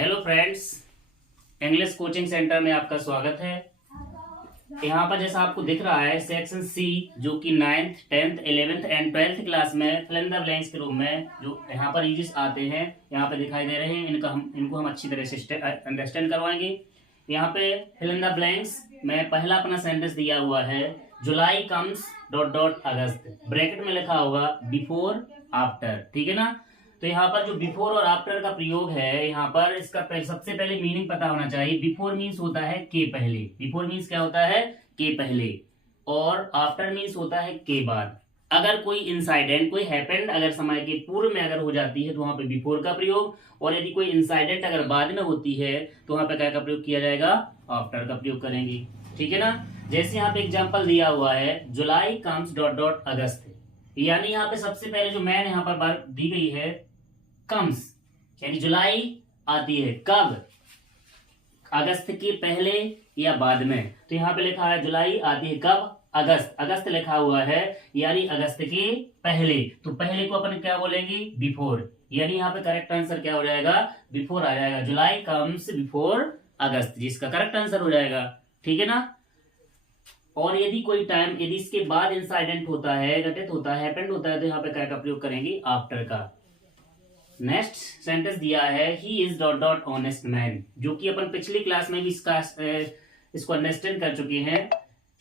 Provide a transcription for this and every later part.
Hello friends, English coaching centre में आपका स्वागत है। यहाँ पर जैसा आपको दिख रहा है सेक्शन सी, जो कि 9th, 10th, 11th and 12th class में फिल इन द ब्लैंक्स के रूप में जो यहाँ पर यूजेस आते हैं यहाँ पे दिखाई दे रहे हैं। इनको हम अच्छी तरह से अंडरस्टैंड करवाएंगे। यहाँ पे फिल इन द ब्लैंक्स में पहला अपना सेंटेंस दिया हुआ है, जुलाई कम्स डॉट डॉट अगस्त, ब्रैकेट में लिखा होगा बिफोर आफ्टर। ठीक है ना। तो यहाँ पर जो बिफोर और आफ्टर का प्रयोग है, यहाँ पर इसका सबसे पहले मीनिंग पता होना चाहिए। बिफोर मीन्स होता है के पहले, बिफोर मीन्स क्या होता है के पहले, और आफ्टर मीन्स होता है के बाद। अगर कोई इंसाइडेंट, कोई हैपेंड अगर समय के पूर्व में अगर हो जाती है तो वहां पे बिफोर का प्रयोग, और यदि कोई इंसाइडेंट अगर बाद में होती है तो वहां पे क्या का प्रयोग किया जाएगा, आफ्टर का प्रयोग करेंगे। ठीक है ना। जैसे यहाँ पे एग्जाम्पल दिया हुआ है, जुलाई कम्स डॉट डॉट अगस्त, यानी यहाँ पे सबसे पहले जो मैन यहाँ पर बात दी गई है कम्स, यानी जुलाई आती है कब, अगस्त के पहले या बाद में। तो यहाँ पे लिखा है जुलाई आती है कब, अगस्त, अगस्त लिखा हुआ है यानी अगस्त के पहले। तो पहले को अपन क्या बोलेंगे, बिफोर, यानी यहाँ पे करेक्ट आंसर क्या हो जाएगा, बिफोर आ जाएगा। जुलाई कम्स बिफोर अगस्त, जिसका करेक्ट आंसर हो जाएगा। ठीक है ना। और यदि कोई टाइम, यदि इसके बाद इंसाइडेंट होता है, घटित होता है, हैपेंड होता है, तो यहाँ पे क्या का प्रयोग करेंगे, आफ्टर का। नेक्स्ट सेंटेंस दिया है, he is dot dot honest man, जो कि अपन पिछली क्लास में भी इसको अंडरस्टैंड कर चुके हैं।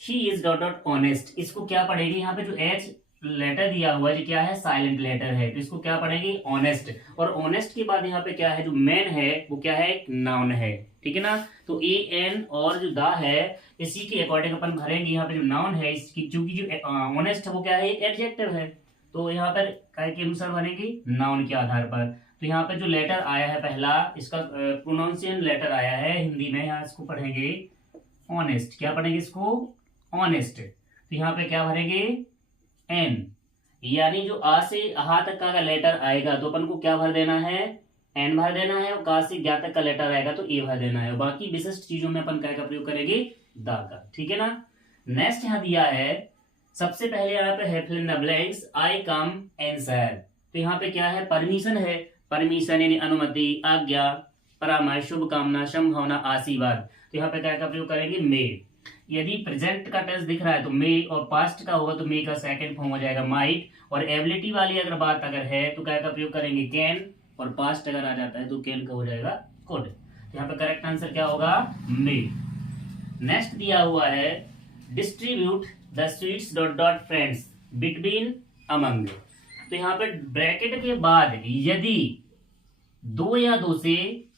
He is dot dot honest, इसको क्या पढ़ेगी, यहाँ पे जो एच लेटर दिया हुआ है क्या है, साइलेंट लेटर है, तो इसको क्या पढ़ेंगे, ऑनेस्ट। और ऑनेस्ट के बाद यहाँ पे क्या है, जो मैन है वो क्या है, एक नाउन है। ठीक है ना। तो ए एन और जो दा है, इसी के अकॉर्डिंग अपन भरेंगे। यहाँ पे जो नाउन है इसकी, क्योंकि जो ऑनेस्ट है वो क्या है, एक एडजेक्टिव है, तो यहाँ पर काय के अनुसार बनेगी, नाउन के आधार पर। तो यहाँ पे जो लेटर आया है पहला, इसका प्रोनाउंसिएशन लेटर आया है हिंदी में, यहाँ इसको पढ़ेंगे ऑनेस्ट। क्या पढ़ेंगे इसको, ऑनेस्ट। तो यहाँ पे क्या भरेंगे, एन, यानी जो आ से हा तक का लेटर आएगा तो अपन को क्या भर देना है, एन भर देना है, और का से ज्ञा तक का लेटर आएगा तो ए भर देना है। बाकी विशिष्ट चीजों में अपन क्या का प्रयोग करेंगे, दा का। ठीक है ना। नेक्स्ट यहाँ दिया है, सबसे पहले यहाँ पे है fill in the blanks, I come answer. तो यहाँ पे क्या है, परमिशन है, परमिशन यानी अनुमति, आज्ञा, परामर्श, शुभकामना, संभावना, आशीर्वाद। तो यहाँ पे क्या का प्रयोग करेंगे, मे। यदि प्रेजेंट का टेंस दिख रहा है तो मे, और पास्ट का होगा तो मे का सेकंड फॉर्म हो जाएगा माइट, और एबिलिटी वाली अगर बात अगर है तो क्या का प्रयोग करेंगे, कैन, और पास्ट अगर आ जाता है तो कैन का हो जाएगा कुड। तो यहाँ पे करेक्ट आंसर क्या होगा, मे। नेक्स्ट दिया हुआ है, distribute the sweets dot dot friends between among. तो यहाँ पे ब्रैकेट के बाद यदि दो या दो से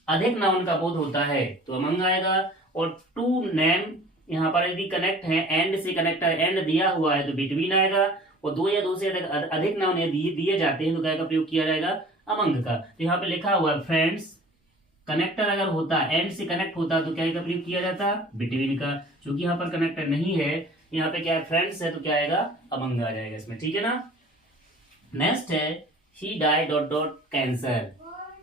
अधिक नाउन का बोध होता है तो अमंग आएगा, और टू नेम यहाँ पर यदि कनेक्ट है, एंड से कनेक्ट है, एंड दिया हुआ है तो बिटवीन आएगा, और दो या दो से अधिक नाउन यदि दिए जाते हैं तो क्या का प्रयोग किया जाएगा, अमंग का। तो यहाँ पे लिखा हुआ है फ्रेंड्स, कनेक्टर अगर होता, एंड से कनेक्ट होता तो क्या का प्रयोग किया जाता, बिटवीन का। क्योंकि यहाँ पर कनेक्टर नहीं है, यहाँ पे क्या है, फ्रेंड्स है, तो क्या आएगा, अमंग आ जाएगा इसमें। ठीक है ना। नेक्स्ट है, he died dot dot cancer,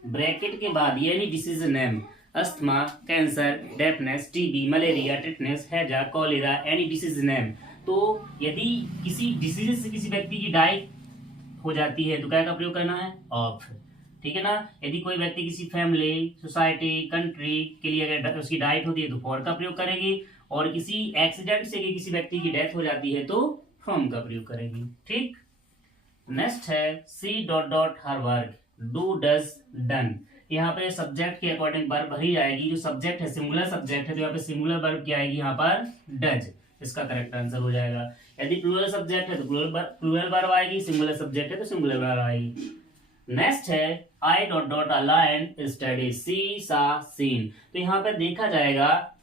bracket के बाद यानी disease name, asthma, cancer, deafness, TB, malaria, tetanus, हैजा, कॉलेरा, एनी डिसीज नेम। तो यदि किसी डिसीज से किसी व्यक्ति की डाई हो जाती है तो क्या का प्रयोग करना है, ऑफ। ठीक है ना। यदि कोई व्यक्ति किसी फैमिली, सोसाइटी, कंट्री के लिए अगर उसकी डाइट होती है तो फॉर का प्रयोग करेगी, और किसी एक्सीडेंट से किसी व्यक्ति की डेथ हो जाती है तो फ्रॉम का प्रयोग करेगी। ठीक। नेक्स्ट है, she dot dot her work, do, does, done. यहाँ पे सब्जेक्ट के अकॉर्डिंग वर्ब भरी जाएगी। जो सब्जेक्ट है सिंगुलर सब्जेक्ट है तो यहाँ पे सिंगुलर वर्ब क्या आएगी, यहाँ पर डज, इसका करेक्ट आंसर हो जाएगा। यदि प्लूरल सब्जेक्ट है तो प्लूरल वर्ब आएगी, सिंगुलर सब्जेक्ट है तो सिंगुलर वर्ब आएगी। नेक्स्ट है, I dot dot a lion study, see, saw, seen. तो यहाँ पर देखा जाएगा,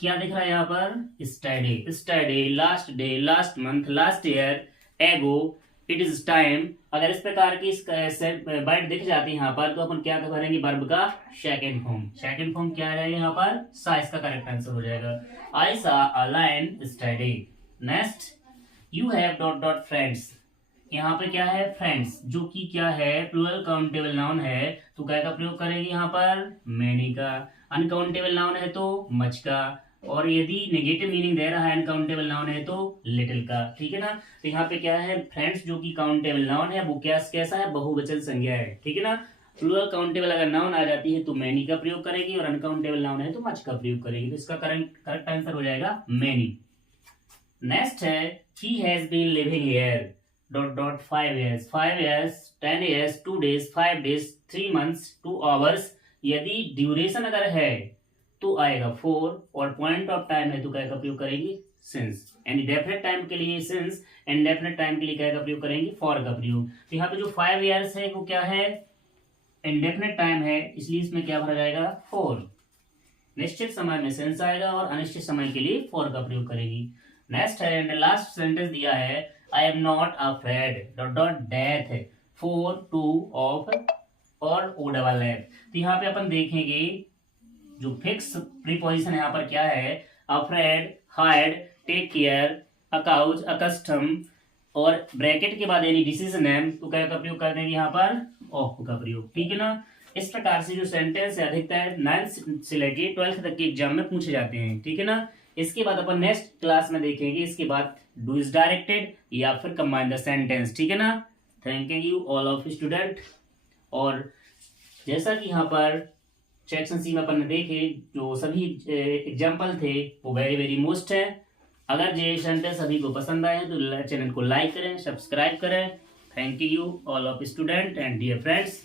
क्या दिख रहा है यहाँ पर, study, study, last day, last month, last year, एगो, इट इज टाइम। अगर इस प्रकार की वर्ड दिख जाती है यहाँ पर तो अपन क्या भरेंगे, वर्ब का सेकंड फॉर्म। सेकंड फॉर्म क्या है यहाँ पर, सा, इसका करेक्ट आंसर हो जाएगा। I saw a lion study. Next, you have dot dot friends, यहाँ पे क्या है, फ्रेंड्स, जो कि क्या है, प्लूरल काउंटेबल नाउन है तो क्या का प्रयोग करेंगे, यहाँ पर मेनी का। अनकाउंटेबल नाउन है तो मच का, और यदि नेगेटिव मीनिंग दे रहा है अनकाउंटेबल नाउन है तो लिटिल का। ठीक है ना। तो यहाँ पे क्या है, फ्रेंड्स जो कि काउंटेबल नाउन है वो कैसा है, बहुवचन संज्ञा है। ठीक है ना। प्लूरल काउंटेबल अगर नाउन आ जाती है तो मैनी का प्रयोग करेगी और अनकाउंटेबल नाउन है तो मच का प्रयोग करेगी। तो इसका करेक्ट आंसर हो जाएगा मैनी। नेक्स्ट है he has been living here dot dot 5 years 5 years 10 years 2 days 5 days 3 months 2 hours। यदि ड्यूरेशन अगर है तो आएगा 4 और पॉइंट ऑफ टाइम है तो क्या का प्रयोग करेगी सिंस। यानी डेफिनेट टाइम के लिए सिंस, इंडेफिनेट टाइम के लिए क्या का प्रयोग करेंगे फॉर का प्रयोग। तो यहाँ पे जो 5 years है वो क्या है इंडेफिनेट टाइम है, इसलिए इसमें क्या भरा जाएगा 4। निश्चित समय में सिंस आएगा और अनिश्चित समय के लिए फॉर का प्रयोग करेगी। नेक्स्ट है लास्ट सेंटेंस दिया है I am not afraid dot dot death 4 2 of और ओ डबल एफ। तो यहाँ पे अपन देखेंगे जो फिक्स प्रीपोजिशन यहाँ पर क्या है afraid, hide, take care, accuse, accustom और ब्रैकेट के बाद यानी डिसीजन नेम तो क्या का प्रयोग कर देंगे यहाँ पर ऑफ का प्रयोग। ठीक है ना। इस प्रकार से जो सेंटेंस है अधिकतर 9th से लेके 12th तक के एग्जाम में पूछे जाते हैं। ठीक है ना। इसके बाद अपन नेक्स्ट क्लास में देखेंगे इसके बाद डू इज डायरेक्टेड या फिर कंबाइन द सेंटेंस। ठीक है ना। Thank you all of student. और जैसा कि यहाँ पर सेक्शन सी में अपन ने देखे जो सभी एग्जाम्पल थे वो वेरी वेरी मोस्ट है। अगर ये सेंटेंस सभी को पसंद आए तो चैनल को लाइक करें, सब्सक्राइब करें। Thank you all of student and dear friends.